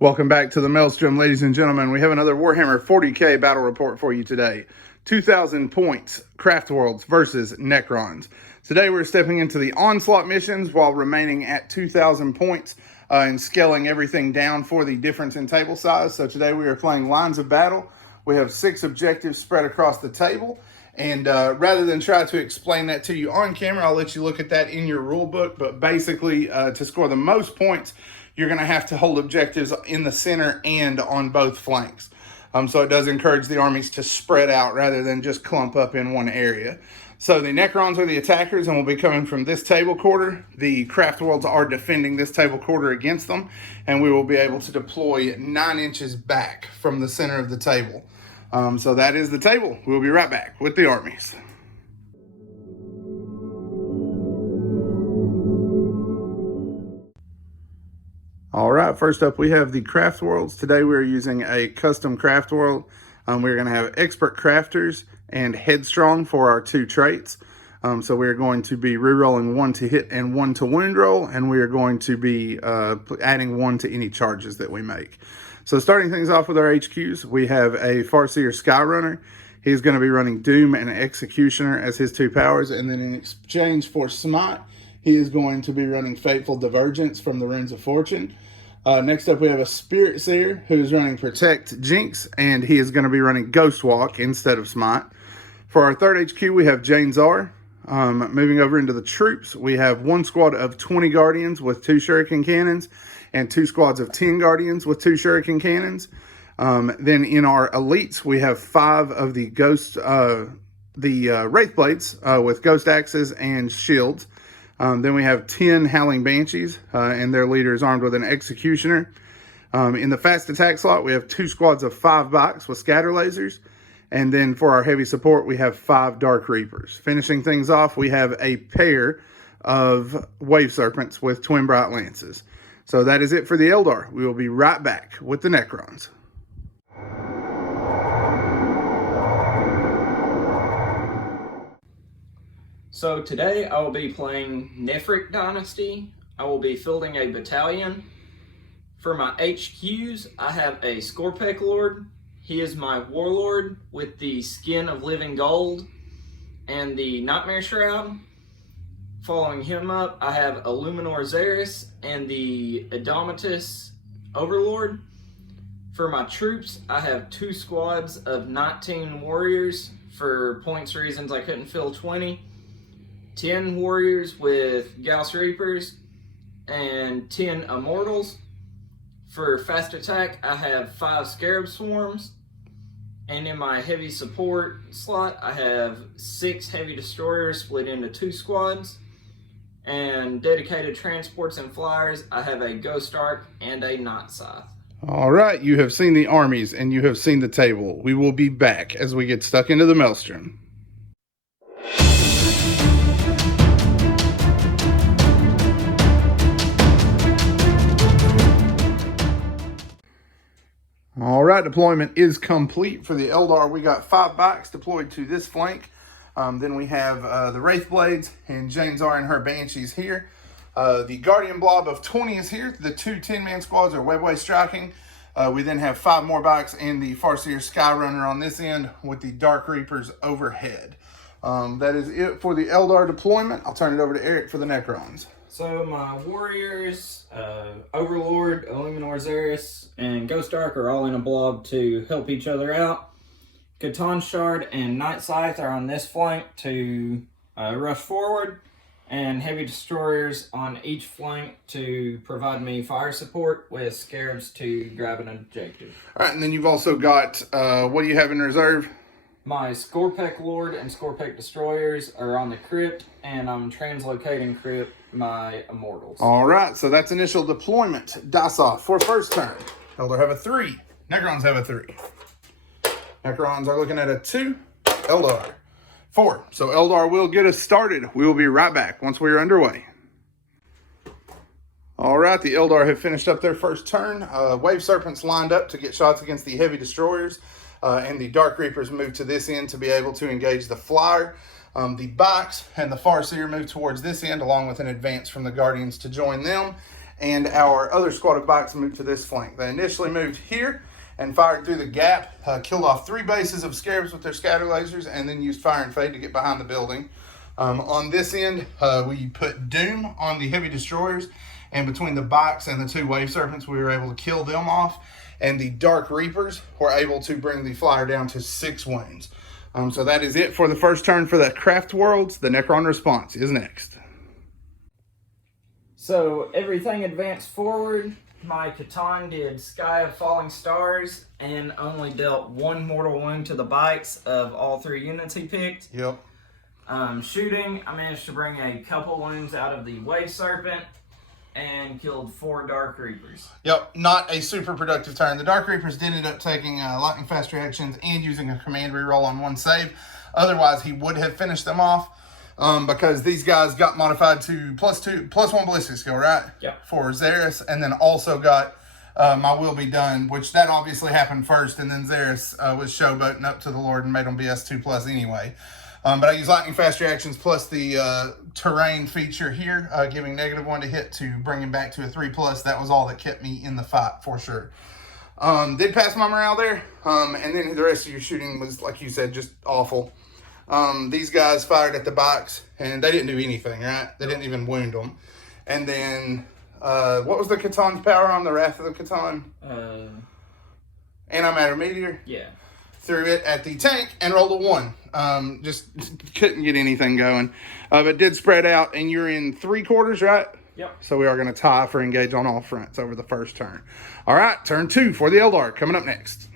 Welcome back to the Maelstrom, ladies and gentlemen. We have another Warhammer 40k battle report for you today. 2,000 points, Craftworlds versus Necrons. Today we're stepping into the onslaught missions while remaining at 2,000 points and scaling everything down for the difference in table size. So today we are playing lines of battle. We have 6 objectives spread across the table. And rather than try to explain that to you on camera, I'll let you look at that in your rule book. But basically, to score the most points, you're going to have to hold objectives in the center and on both flanks. So it does encourage the armies to spread out rather than just clump up in one area. So the Necrons are the attackers and will be coming from this table quarter. The Craftworlds are defending this table quarter against them, and we will be able to deploy 9 inches back from the center of the table. So that is the table. We'll be right back with the armies. All right, first up we have the Craftworlds. Today we're using a custom Craftworld. We're going to have Expert Crafters and Headstrong for our 2 traits. So we're going to be rerolling 1 to hit and 1 to wound roll, and we are going to be adding 1 to any charges that we make. So starting things off with our HQs, we have a Farseer Skyrunner. He's going to be running Doom and Executioner as his 2 powers, and then in exchange for Smite, he is going to be running Fateful Divergence from the Runes of Fortune. Next up, we have a Spirit Seer who's running Protect Jinx, and he is going to be running Ghost Walk instead of Smite. For our 3rd HQ, we have Jane Czar. Moving over into the troops, we have 1 squad of 20 Guardians with 2 Shuriken Cannons, and 2 squads of 10 Guardians with 2 Shuriken Cannons. Then in our elites, we have 5 of the Wraithblades with Ghost Axes and Shields. Then we have 10 Howling Banshees, and their leader is armed with an Executioner. In the fast attack slot, we have 2 squads of 5 Bikes with Scatter Lasers. And then for our heavy support, we have 5 Dark Reapers. Finishing things off, we have a pair of Wave Serpents with Twin Bright Lances. So that is it for the Eldar. We will be right back with the Necrons. So today I will be playing Necron Dynasty. I will be fielding a battalion. For my HQs, I have a Skorpek Lord. He is my Warlord with the Skin of Living Gold and the Nightmare Shroud. Following him up, I have Illuminor Xeris and the Indomitus Overlord. For my troops, I have 2 squads of 19 warriors. For points reasons, I couldn't fill 20. 10 warriors with Gauss Reapers and 10 Immortals. For fast attack, I have 5 Scarab Swarms. And in my heavy support slot, I have 6 heavy destroyers split into 2 squads. And dedicated transports and flyers, I have a Ghost Ark and a Night Scythe. All right, you have seen the armies and you have seen the table. We will be back as we get stuck into the Maelstrom. All right, deployment is complete for the Eldar. We got 5 Bikes deployed to this flank. Then we have the Wraithblades and Jane Czar and her Banshees here. The Guardian Blob of 20 is here. The 2 10-man squads are webway striking. We then have 5 more Bikes and the Farseer Skyrunner on this end with the Dark Reapers overhead. That is it for the Eldar deployment. I'll turn it over to Eric for the Necrons. So my warriors, Overlord, Illuminor Xeris, and Ghost Ark are all in a blob to help each other out. Catan Shard and Night Scythe are on this flank to rush forward, and heavy destroyers on each flank to provide me fire support with Scarabs to grab an objective. All right, and then you've also got, what do you have in reserve? My Skorpek Lord and Skorpek Destroyers are on the crypt, and I'm translocating crypt my Immortals. All right, so that's initial deployment. Dice off for first turn. Eldar have a 3. Necrons have a 3. Necrons are looking at a 2. Eldar 4. So Eldar will get us started. We will be right back once we are underway. All right, the Eldar have finished up their first turn. Wave Serpents lined up to get shots against the heavy destroyers. And the Dark Reapers move to this end to be able to engage the Flyer. The Bikes and the Farseer move towards this end along with an advance from the Guardians to join them. and our other squad of bikes moved to this flank. They initially moved here and fired through the gap, killed off 3 bases of scarabs with their scatter lasers, and then used fire and fade to get behind the building. On this end, we put Doom on the heavy destroyers, and between the bikes and the 2 wave serpents, we were able to kill them off, and the Dark Reapers were able to bring the flyer down to 6 wounds. So that is it for the first turn for the Craftworlds. The Necron response is next. So everything advanced forward. My Catan did Sky of Falling Stars and only dealt 1 mortal wound to the bikes of all 3 units he picked. Yep. Shooting, I managed to bring a couple wounds out of the Wave Serpent and killed 4 Dark Reapers. Yep, not a super productive turn. The Dark Reapers did end up taking lightning fast reactions and using a command reroll on 1 save. Otherwise, he would have finished them off because these guys got modified to +1 ballistic skill, right? Yep. For Xeris, and then also got My Will Be Done, which that obviously happened first, and then Xeris was showboating up to the Lord and made them BS 2+ anyway. But I use lightning fast reactions plus the terrain feature here, giving -1 to hit to bring him back to a 3+. That was all that kept me in the fight for sure. Did pass my morale there, and then the rest of your shooting was, like you said, just awful. These guys fired at the bikes, and they didn't do anything, right? They didn't even wound them. And then, what was the Catan's power on the Wrath of the Catan? Antimatter Meteor? Yeah. Threw it at the tank and rolled a 1. Just couldn't get anything going. But did spread out, and you're in 3 quarters, right? Yep. So we are going to tie for engage on all fronts over the first turn. All right, turn 2 for the Eldar coming up next.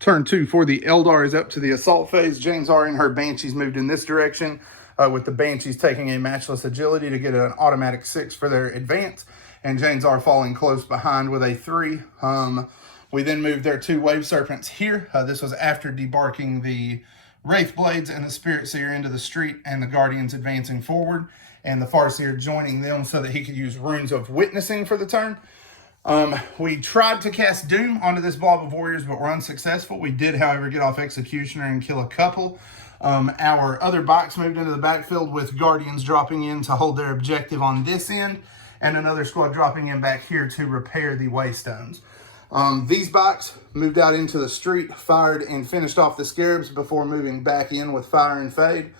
Turn 2 for the Eldar is up to the assault phase. James R. and her Banshees moved in this direction, with the Banshees taking a matchless agility to get an automatic 6 for their advance, and James R. falling close behind with a 3. We then moved their 2 Wave Serpents here. This was after debarking the Wraith Blades and the Spirit Seer into the street, and the Guardians advancing forward, and the Farseer joining them so that he could use Runes of Witnessing for the turn. We tried to cast Doom onto this blob of warriors, but were unsuccessful. We did, however, get off Executioner and kill a couple. Our other bikes moved into the backfield with Guardians dropping in to hold their objective on this end, and another squad dropping in back here to repair the Waystones. These bikes moved out into the street, fired and finished off the Scarabs before moving back in with fire and fade.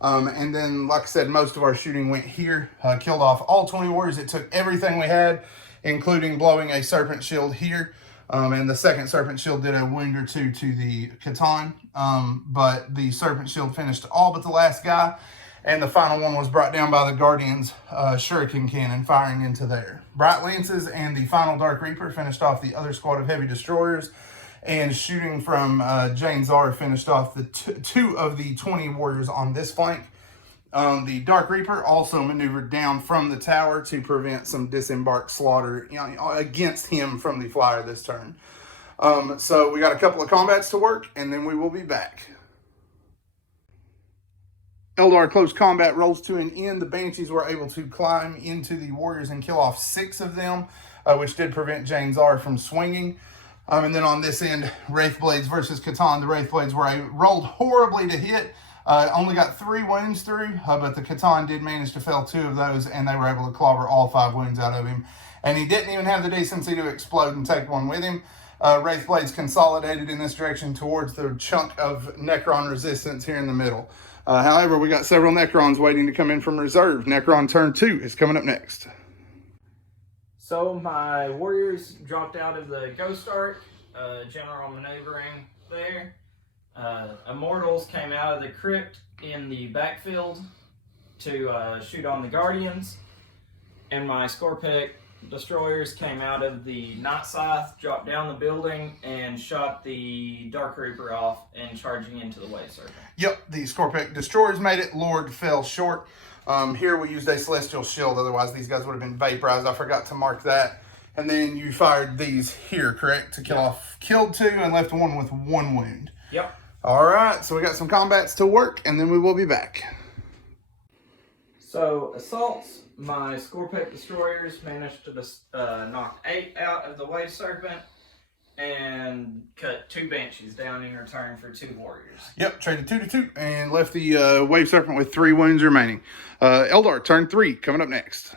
And then, like I said, most of our shooting went here, killed off all 20 warriors. It took everything we had, including blowing a Serpent Shield here. And the second Serpent Shield did a wound or 2 to the Catan. But the Serpent Shield finished all but the last guy. And the final one was brought down by the Guardians' Shuriken Cannon firing into there. Bright Lances and the final Dark Reaper finished off the other squad of Heavy Destroyers. And shooting from James R. finished off the 2 of the 20 warriors on this flank. The Dark Reaper also maneuvered down from the tower to prevent some disembarked slaughter against him from the flyer this turn. So we got a couple of combats to work, and then we will be back. Eldar close combat rolls to an end. The Banshees were able to climb into the warriors and kill off 6 of them, which did prevent James R. from swinging. And then on this end, Wraith Blades versus Catan. The Wraith Blades were rolled horribly to hit. Only got 3 wounds through, but the Catan did manage to fell 2 of those, and they were able to clobber all 5 wounds out of him. And he didn't even have the decency to explode and take one with him. Wraith Blades consolidated in this direction towards the chunk of Necron resistance here in the middle. However, we got several Necrons waiting to come in from reserve. Necron turn 2 is coming up next. So my warriors dropped out of the Ghost Arc, general maneuvering there. Immortals came out of the crypt in the backfield to shoot on the Guardians, and my Scorpec destroyers came out of the Night Scythe, dropped down the building, and shot the Dark Reaper off and charging into the Wave Serpent. Yep, the Scorpec destroyers made it. Lord fell short. Here we used a Celestial Shield, otherwise these guys would have been vaporized. I forgot to mark that. And then you fired these here, correct? To kill off, killed 2 and left 1 with 1 wound. Yep. All right, so we got some combats to work, and then we will be back. So assaults, my Scorpec destroyers managed to knock 8 out of the Wave Serpent, and cut 2 Banshees down in return for 2 Warriors. Yep, traded 2 to 2 and left the Wave Serpent with 3 wounds remaining. Eldar, turn 3, coming up next.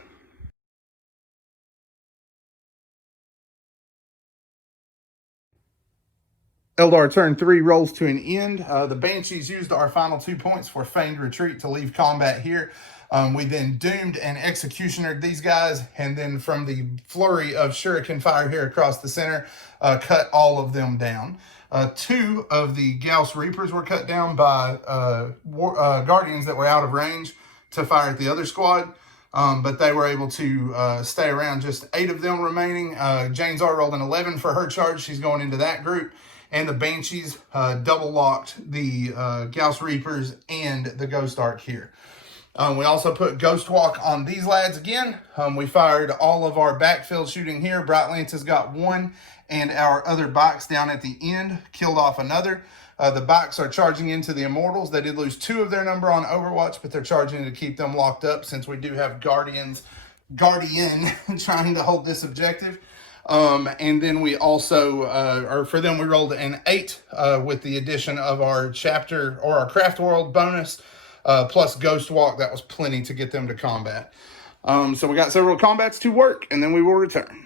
Eldar turn 3 rolls to an end. The Banshees used our final 2 points for Feigned Retreat to leave combat here. We then doomed and executionered these guys, and then from the flurry of shuriken fire here across the center, cut all of them down. 2 of the Gauss Reapers were cut down by Guardians that were out of range to fire at the other squad. But they were able to stay around. Just 8 of them remaining. Jane's R rolled an 11 for her charge. She's going into that group. And the Banshees double locked the Gauss Reapers and the Ghost Ark here. We also put Ghost Walk on these lads again. We fired all of our backfield shooting here. Bright Lances got 1, and our other bikes down at the end killed off another. The bikes are charging into the Immortals. They did lose 2 of their number on Overwatch, but they're charging to keep them locked up since we do have Guardian trying to hold this objective. And then we also, or for them, we rolled an 8 with the addition of our chapter or our Craft World bonus plus Ghost Walk. That was plenty to get them to combat. So we got several combats to work, and then we will return.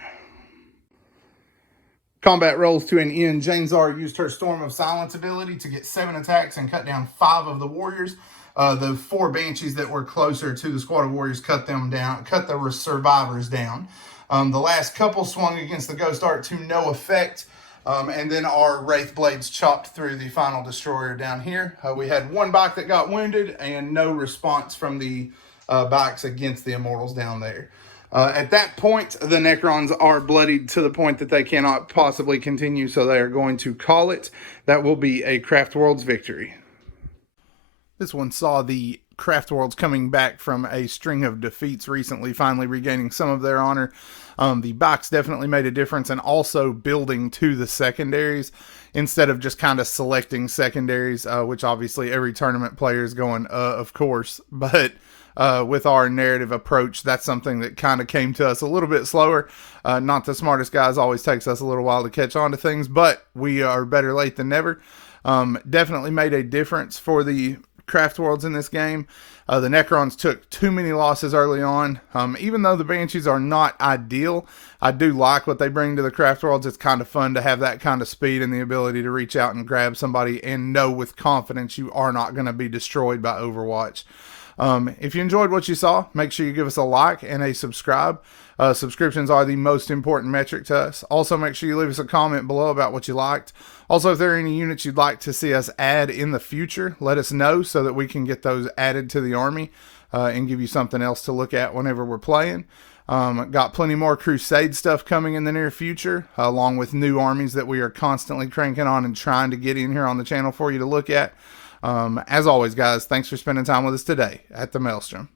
Combat rolls to an end. Jane Czar used her Storm of Silence ability to get 7 attacks and cut down 5 of the warriors. The 4 Banshees that were closer to the squad of warriors cut them down, cut the survivors down. The last couple swung against the Ghost Ark to no effect. And then our Wraith Blades chopped through the final destroyer down here. We had 1 bike that got wounded and no response from the bikes against the Immortals down there. At that point, the Necrons are bloodied to the point that they cannot possibly continue, so they are going to call it. That will be a Craftworlds victory. This one saw the Craftworlds coming back from a string of defeats recently, finally regaining some of their honor. The box definitely made a difference, and also building to the secondaries instead of just kind of selecting secondaries, which obviously every tournament player is going, of course. But with our narrative approach, that's something that kind of came to us a little bit slower. Not the smartest guys, always takes us a little while to catch on to things, but we are better late than never. Definitely made a difference for the Craftworlds in this game. The Necrons took too many losses early on. Even though the Banshees are not ideal, I do like what they bring to the Craftworlds. It's kind of fun to have that kind of speed and the ability to reach out and grab somebody and know with confidence you are not going to be destroyed by Overwatch. If you enjoyed what you saw, make sure you give us a like and a subscribe. Subscriptions are the most important metric to us. Also, make sure you leave us a comment below about what you liked. Also, if there are any units you'd like to see us add in the future, let us know so that we can get those added to the army and give you something else to look at whenever we're playing. Got plenty more Crusade stuff coming in the near future, along with new armies that we are constantly cranking on and trying to get in here on the channel for you to look at. As always, guys, thanks for spending time with us today at the Maelstrom.